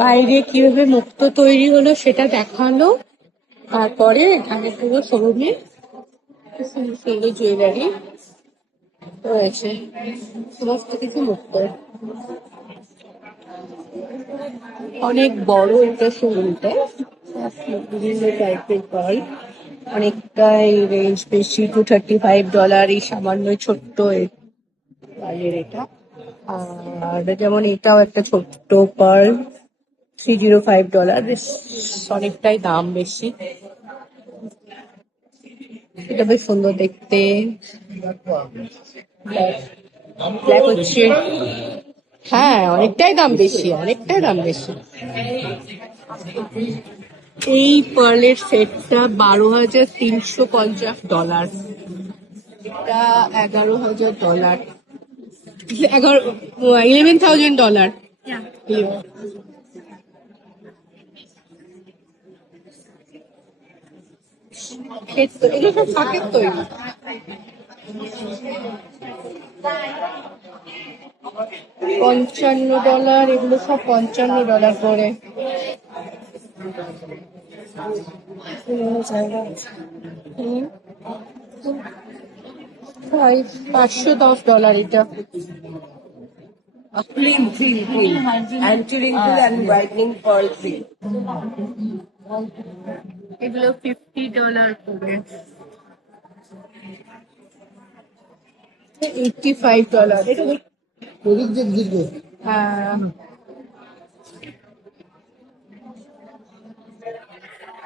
বাইরে কিভাবে মুক্ত তৈরি হলো সেটা দেখালো। তারপরে এখানে পুরো শোরুমে সুন্দর সুন্দর জুয়েলারি রয়েছে, সমস্ত কিছু মুক্ত। অনেক বড় একটা শোরুমটা, বিভিন্ন টাইপের পাই, অনেকটাই রেঞ্জ বেশি। $235, এই সামান্য ছোট্ট পার্লের এটা। আর যেমন এটাও একটা ছোট্ট পার্ল, $305, বেশ অনেকটাই দাম বেশি। এটা বেশ সুন্দর দেখতে। ব্ল্যাক হচ্ছে, হ্যাঁ অনেকটাই দাম বেশি, অনেকটাই দাম বেশি। এই পার্লের সেটটা $12,350, এটা $11,000, 11,000। এগুলো সব কাঠের তৈরি। $55, এগুলো সব $55 করে। হুম, $510 এটা। Clean, clean. Anti-wrinkle and whitening pearl cream. এগুলো $50 করে। $85। হ্যাঁ,